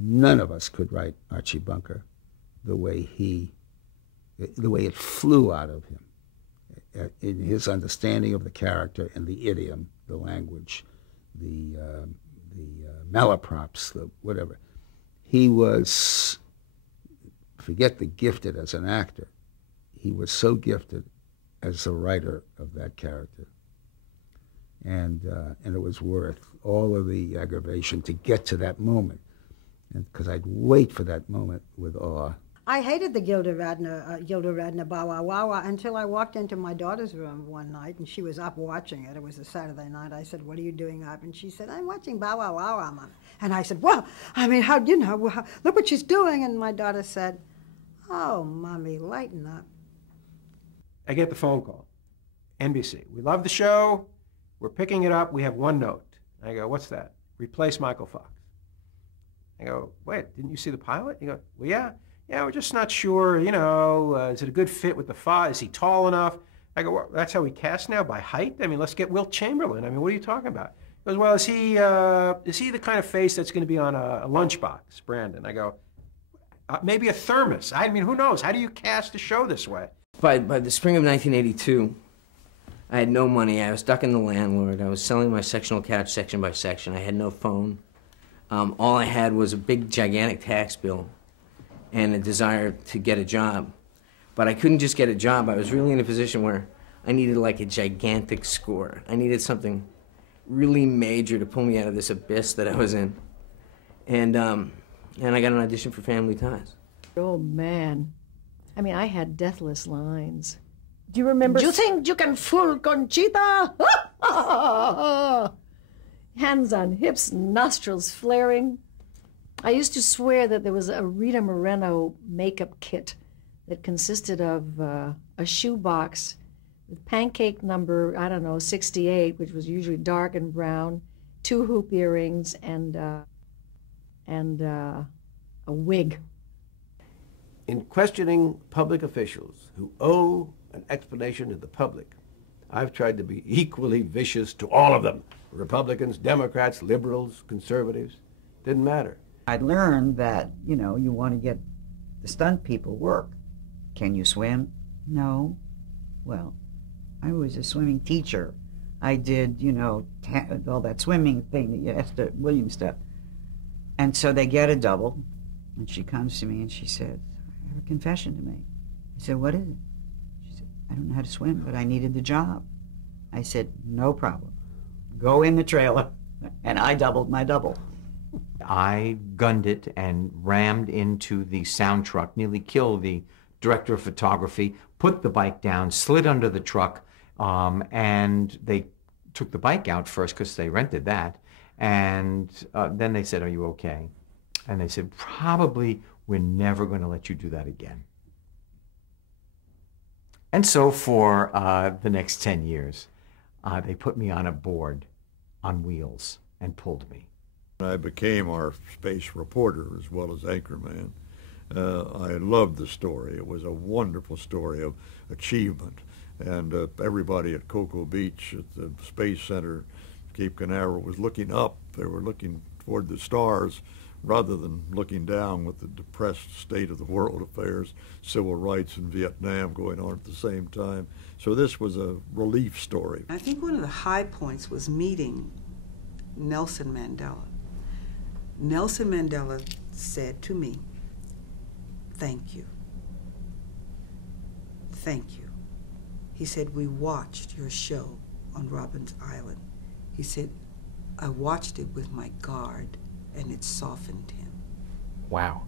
None of us could write Archie Bunker the way it flew out of him, in his understanding of the character and the idiom, the language, the malaprops, the whatever. He was, forget the gifted as an actor, he was so gifted as a writer of that character. And it was worth all of the aggravation to get to that moment, because I'd wait for that moment with awe. I hated the Gilda Radner Bow Wow Wow Wow until I walked into my daughter's room one night and she was up watching it. It was a Saturday night. I said, "What are you doing up?" And she said, "I'm watching Bow Wow Wow Wow, Mom." And I said, "Well, I mean, look what she's doing." And my daughter said, "Oh, Mommy, lighten up." I get the phone call. NBC, we love the show. We're picking it up. We have one note. I go, "What's that?" "Replace Michael Fox." I go, "Wait, didn't you see the pilot?" He goes, "Well, yeah. Yeah, we're just not sure, is it a good fit with the Fox? Is he tall enough?" I go, "Well, that's how we cast now, by height? I mean, let's get Wilt Chamberlain. I mean, what are you talking about?" He goes, "Well, is he the kind of face that's going to be on a lunchbox, Brandon?" I go, "Maybe a thermos. I mean, who knows? How do you cast a show this way?" By the spring of 1982, I had no money. I was ducking the landlord. I was selling my sectional couch section by section. I had no phone. All I had was a big, gigantic tax bill and a desire to get a job. But I couldn't just get a job. I was really in a position where I needed like a gigantic score. I needed something really major to pull me out of this abyss that I was in. And I got an audition for Family Ties. Oh, man. I mean, I had deathless lines. Do you remember? "Do you think you can fool Conchita?" Hands on hips, nostrils flaring. I used to swear that there was a Rita Moreno makeup kit that consisted of a shoebox with pancake number, 68, which was usually dark and brown, 2 hoop earrings, and a wig. In questioning public officials who owe an explanation to the public, I've tried to be equally vicious to all of them. Republicans, Democrats, liberals, conservatives, didn't matter. I learned that, you want to get the stunt people work. Can you swim? No. Well, I was a swimming teacher. I did, all that swimming thing that you asked at Williams stuff. And so they get a double, and she comes to me and she said, "I have a confession to make." I said, "What is it?" She said, "I don't know how to swim, but I needed the job." I said, "No problem. Go in the trailer." And I doubled my double. I gunned it and rammed into the sound truck, nearly killed the director of photography, put the bike down, slid under the truck, and they took the bike out first because they rented that. And then they said, "Are you okay?" And they said, "Probably we're never going to let you do that again." And so for the next 10 years, they put me on a board on wheels and pulled me. I became our space reporter as well as anchorman. I loved the story. It was a wonderful story of achievement. And everybody at Cocoa Beach at the Space Center, Cape Canaveral, was looking up. They were looking toward the stars rather than looking down with the depressed state of the world affairs, civil rights in Vietnam going on at the same time. So this was a relief story. I think one of the high points was meeting Nelson Mandela. Nelson Mandela said to me, "Thank you. Thank you." He said, "We watched your show on Robbins Island." He said, "I watched it with my guard, and it softened him." Wow.